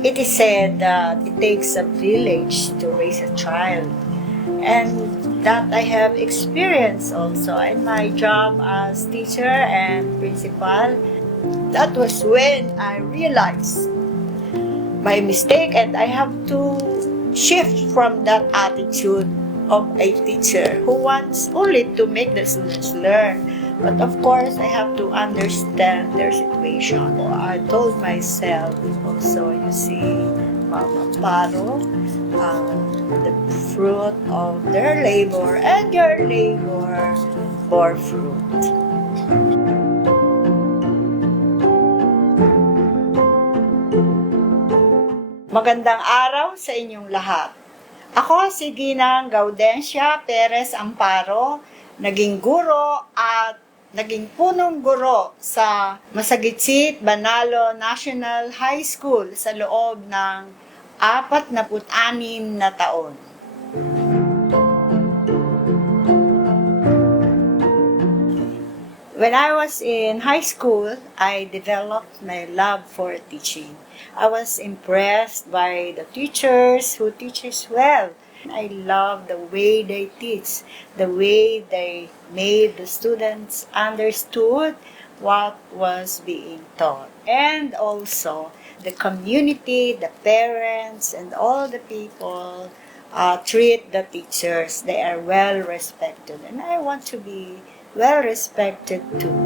It is said that it takes a village to raise a child. And that I have experienced also in my job as teacher and principal. That was when I realized my mistake, and I have to shift from that attitude of a teacher who wants only to make the students learn. But of course, I have to understand their situation. I told myself also, you see, Mama Paro, the fruit of their labor, and your labor bore fruit. Magandang araw sa inyong lahat. Ako si Ginang Gaudencia Perez Amparo, naging guro at naging punong guro sa Masagitsit Banalo National High School sa loob ng 46 na taon. When I was in high school, I developed my love for teaching. I was impressed by the teachers who teaches well. I love the way they teach, the way they made the students understood what was being taught. And also, the community, the parents, and all the people treat the teachers. They are well respected. And I want to be well respected too.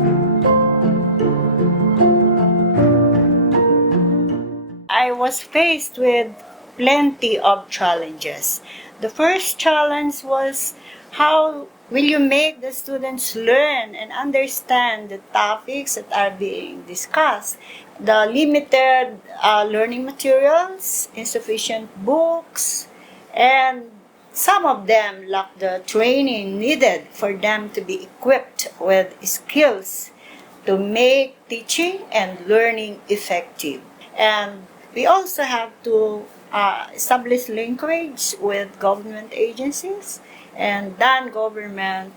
I was faced with plenty of challenges. The first challenge was, how will you make the students learn and understand the topics that are being discussed? The limited learning materials, insufficient books, and some of them lack the training needed for them to be equipped with skills to make teaching and learning effective. And we also have to establish linkage with government agencies and non-government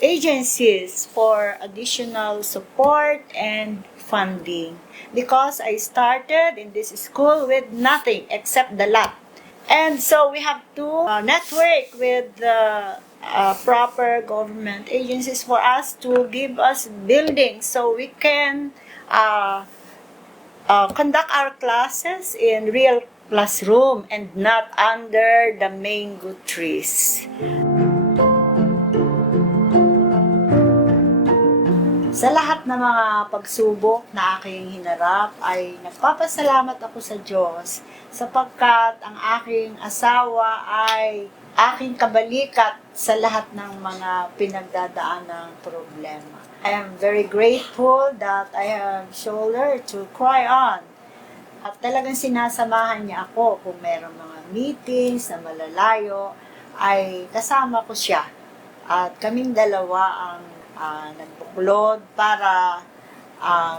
agencies for additional support and funding. Because I started in this school with nothing except the lot. And so we have to network with the proper government agencies for us to give us buildings so we can conduct our classes in real classroom and not under the mango trees. Sa lahat ng mga pagsubok na aking hinarap ay nagpapasalamat ako sa Diyos sapagkat ang aking asawa ay aking kabalikat sa lahat ng mga pinagdadaan ng problema. I am very grateful that I have shoulder to cry on. At talagang sinasamahan niya ako kung mayroong mga meetings na malalayo, ay kasama ko siya. At kaming dalawa ang nagbuklod para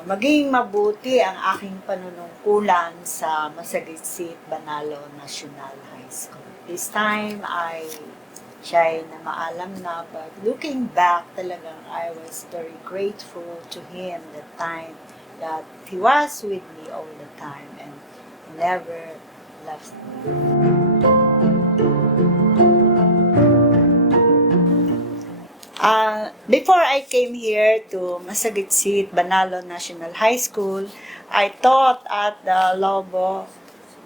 maging mabuti ang aking panunungkulan sa Masagitsit Banalo National High School. This time siya'y na maalam na, but looking back talagang I was very grateful to him the time that he was with me all the time and never left me. Before I came here to Masagitsit Banalo National High School, I taught at the Lobo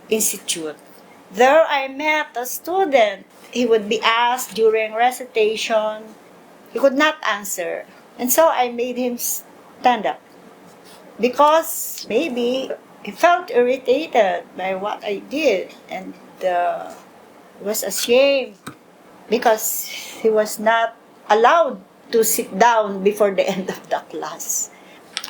Institute. There I met a student. He would be asked during recitation. He could not answer. And so I made him stand up. Because maybe he felt irritated by what I did and was ashamed because he was not allowed to sit down before the end of the class.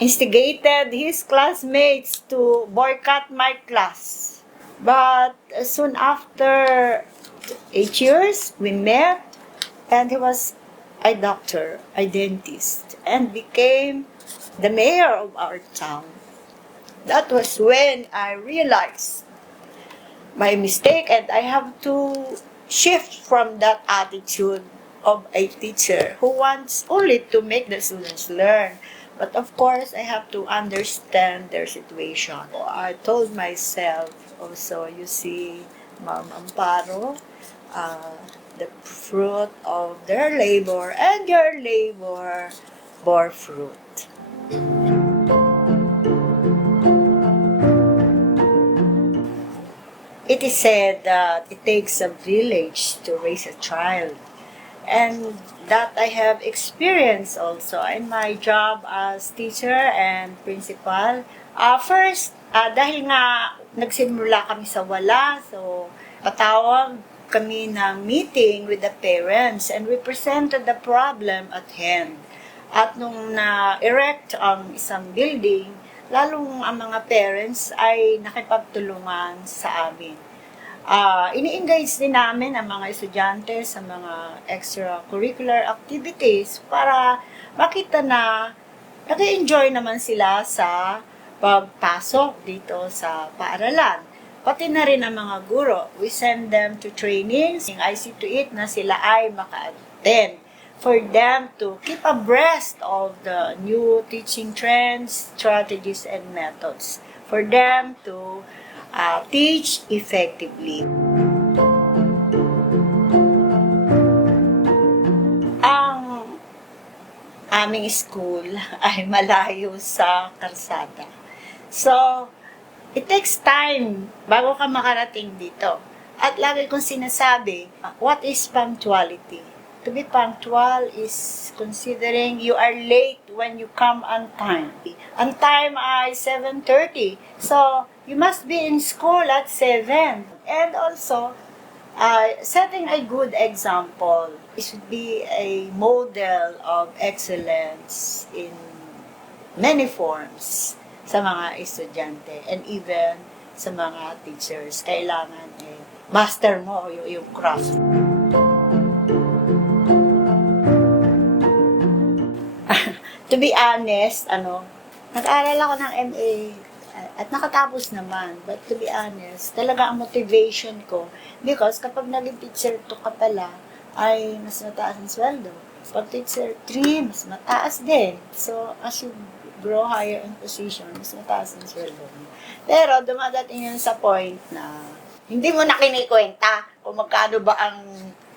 Instigated his classmates to boycott my class. But soon after 8 years, we met, and he was a doctor, a dentist, and became the mayor of our town. That was when I realized my mistake, and I have to shift from that attitude of a teacher who wants only to make the students learn. But of course, I have to understand their situation. I told myself also, you see, Ma'am Amparo, uh, the fruit of their labor and your labor bore fruit. It is said that it takes a village to raise a child. And that I have experienced also in my job as teacher and principal. First, dahil nga nagsimula kami sa wala, so patawag kami ng meeting with the parents and we presented the problem at hand. At nung na-erect ang isang building, lalong ang mga parents ay nakipagtulungan sa amin. Ini-engage din namin ang mga estudyante sa mga extracurricular activities para makita na nag-enjoy naman sila sa pagpasok dito sa paaralan. Pati na rin ang mga guro. We send them to trainings. I see to it na sila ay maka-attend for them to keep abreast of the new teaching trends, strategies, and methods. For them to teach effectively. Ang aming school ay malayo sa karsada. So, it takes time bago ka makarating dito. At lagi kong sinasabi, what is punctuality? To be punctual is considering you are late when you come on time. On time ay 7:30. So, you must be in school at 7. And also, setting a good example. It should be a model of excellence in many forms sa mga estudyante and even sa mga teachers. Kailangan master mo yung craft. To be honest, nag-aral ako ng MA at nakatapos naman. But to be honest, talaga ang motivation ko because kapag naging teacher 2 ka pala, ay mas mataas ang sweldo. Pag teacher 3, mas mataas din. So, as you grow higher in position, mas mataas ang sweldo mo. Pero dumadating yun sa point na hindi mo na kinikwenta kung magkano ba ang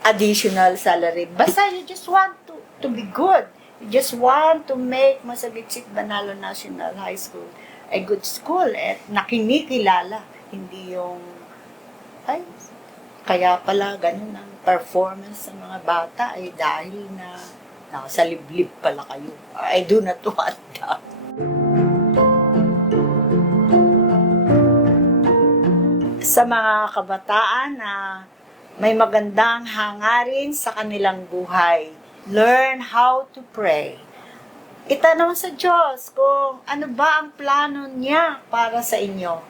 additional salary. Basta you just want to be good. You just want to make Massaguit Banalo National High School a good school at nakinikilala. Hindi yung, ay, kaya pala ganun ang performance ng mga bata ay dahil na nasa liblib pala kayo. I do not want that. Sa mga kabataan na may magandang hangarin sa kanilang buhay, learn how to pray. Itanong sa Diyos kung ano ba ang plano niya para sa inyo.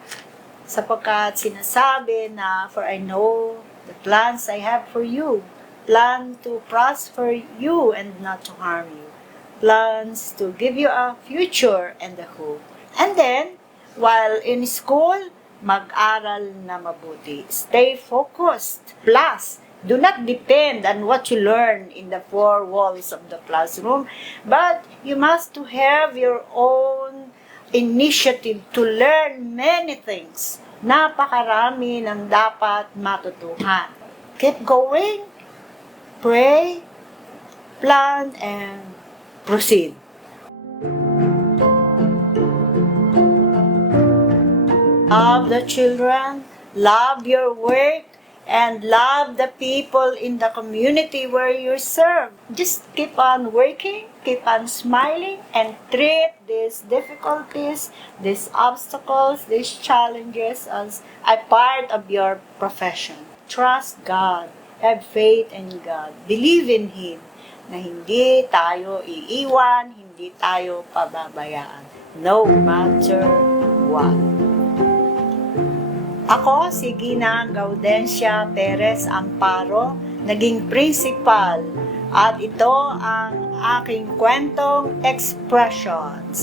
Sapagkat sinasabi na, for I know the plans I have for you, plan to prosper you and not to harm you, plans to give you a future and a hope. And then, while in school, mag-aral na mabuti. Stay focused. Plus, do not depend on what you learn in the 4 walls of the classroom, but you must to have your own initiative to learn many things. Napakarami ng dapat matutuhan. Keep going, pray, plan, and proceed. Love the children, love your work, and love the people in the community where you serve. Just keep on working, keep on smiling, and treat these difficulties, these obstacles, these challenges as a part of your profession. Trust God. Have faith in God. Believe in Him na hindi tayo iiwan, hindi tayo pababayaan. No matter what. Ako, si Gina Gaudencia Perez Amparo, naging principal at ito ang aking kwentong expressions.